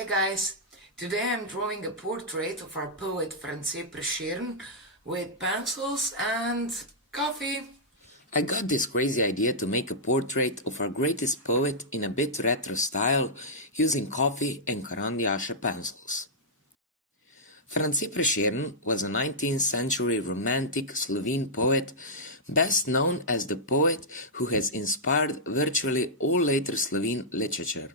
Hi guys, today I'm drawing a portrait of our poet France Prešern with pencils and coffee. I got this crazy idea to make a portrait of our greatest poet in a bit retro style using coffee and Caran D pencils. France Prešern was a 19th century romantic Slovene poet, best known as the poet who has inspired virtually all later Slovene literature.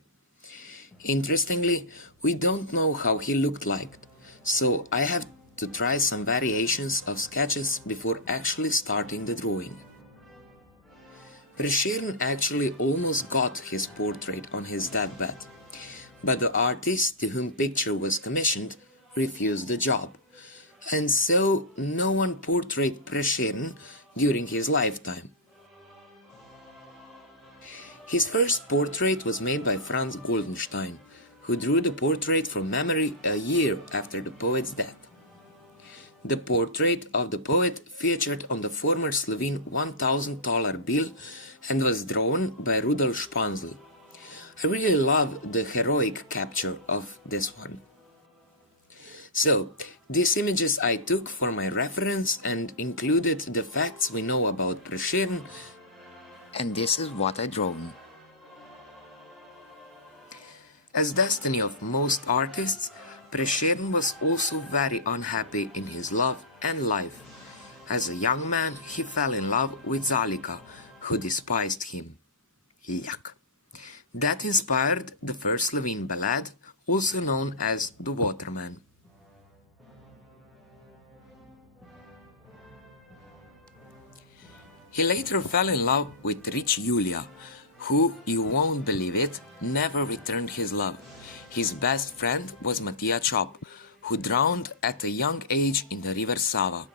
Interestingly, we don't know how he looked like, so I have to try some variations of sketches before actually starting the drawing. Prešern actually almost got his portrait on his deathbed, but the artist to whom picture was commissioned refused the job, and so no one portrayed Prešern during his lifetime. His first portrait was made by Franz Goldenstein, who drew the portrait from memory a year after the poet's death. The portrait of the poet featured on the former Slovene $1,000 bill and was drawn by Rudolf Spanzl. I really love the heroic capture of this one. So, these images I took for my reference and included the facts we know about Prešern, and this is what I drawn. As destiny of most artists, Prešern was also very unhappy in his love and life. As a young man, he fell in love with Zalika, who despised him. Yuck. That inspired the first Slovene ballad, also known as The Waterman. He later fell in love with rich Julia, who, you won't believe it, never returned his love. His best friend was Matija Čop, who drowned at a young age in the river Sava.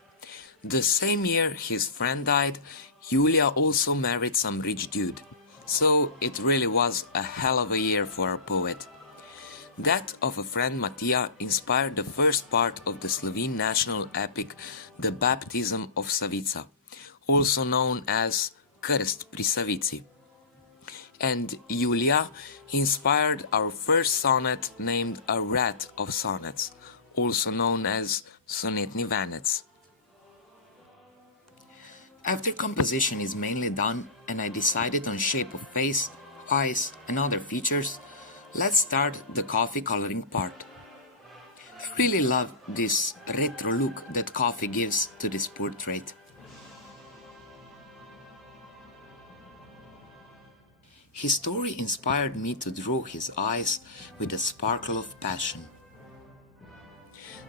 The same year his friend died, Julia also married some rich dude. So it really was a hell of a year for our poet. That of a friend Matija inspired the first part of the Slovene national epic, The Baptism of Savica, also known as Krst pri Savici. And Julia inspired our first sonnet named A Rat of Sonnets, also known as Sonetni Venec. After composition is mainly done and I decided on shape of face, eyes and other features, let's start the coffee coloring part. I really love this retro look that coffee gives to this portrait. His story inspired me to draw his eyes with a sparkle of passion.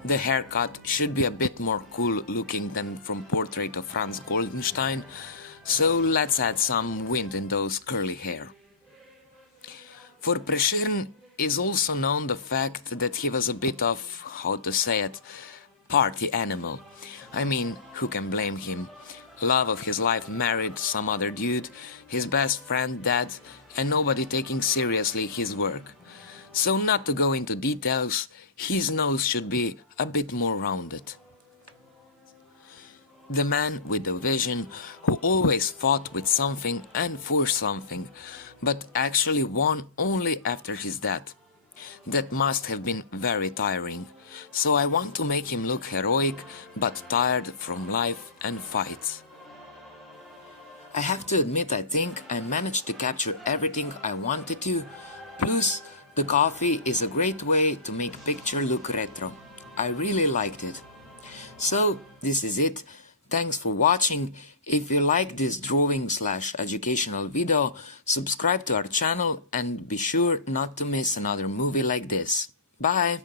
The haircut should be a bit more cool looking than from portrait of Franz Goldenstein, so let's add some wind in those curly hair. For Prešern is also known the fact that he was a bit of, how to say it, party animal. I mean, who can blame him? Love of his life married some other dude, his best friend dead, and nobody taking seriously his work. So not to go into details, his nose should be a bit more rounded. The man with the vision who always fought with something and for something, but actually won only after his death. That must have been very tiring, so I want to make him look heroic but tired from life and fights. I have to admit I think I managed to capture everything I wanted to, plus the coffee is a great way to make picture look retro. I really liked it. So this is it. Thanks for watching. If you like this drawing/educational video, subscribe to our channel and be sure not to miss another movie like this. Bye!